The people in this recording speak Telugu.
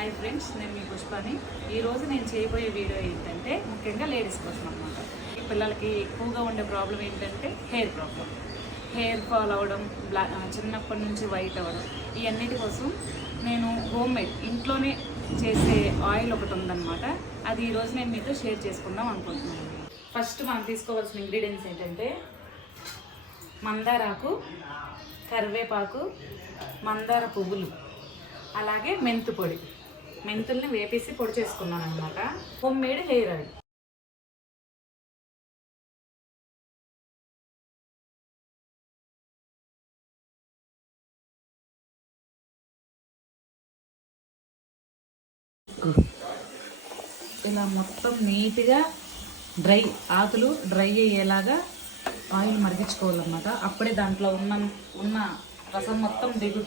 హాయ్ ఫ్రెండ్స్, నేను మీ పుష్పని. ఈరోజు నేను చేయబోయే వీడియో ఏంటంటే ముఖ్యంగా లేడీస్ కోసం అనమాట. పిల్లలకి ఎక్కువగా ఉండే ప్రాబ్లం ఏంటంటే హెయిర్ ప్రాబ్లం. హెయిర్ ఫాల్ అవ్వడం, చిన్నప్పటి నుంచి వైట్ అవ్వడం, ఇవన్నిటి కోసం నేను హోమ్ మేడ్ ఇంట్లోనే చేసే ఆయిల్ ఒకటి ఉందన్నమాట. అది ఈరోజు నేను మీతో షేర్ చేసుకుందాం అనుకుంటున్నాను. ఫస్ట్ మనం తీసుకోవాల్సిన ఇంగ్రీడియంట్స్ ఏంటంటే మందారాకు, కరివేపాకు, మందార పువ్వులు, అలాగే మెంతు పొడి. మెంతుల్ని వేపేసి పొడి చేసుకున్నాను అనమాట. Home made hair oil. ఇలా మొత్తం నీట్గా ఆకులు డ్రై అయ్యేలాగా ఆయిల్ మరిగించుకోవాలన్నమాట. అప్పుడే దాంట్లో ఉన్న రసం మొత్తం దిగు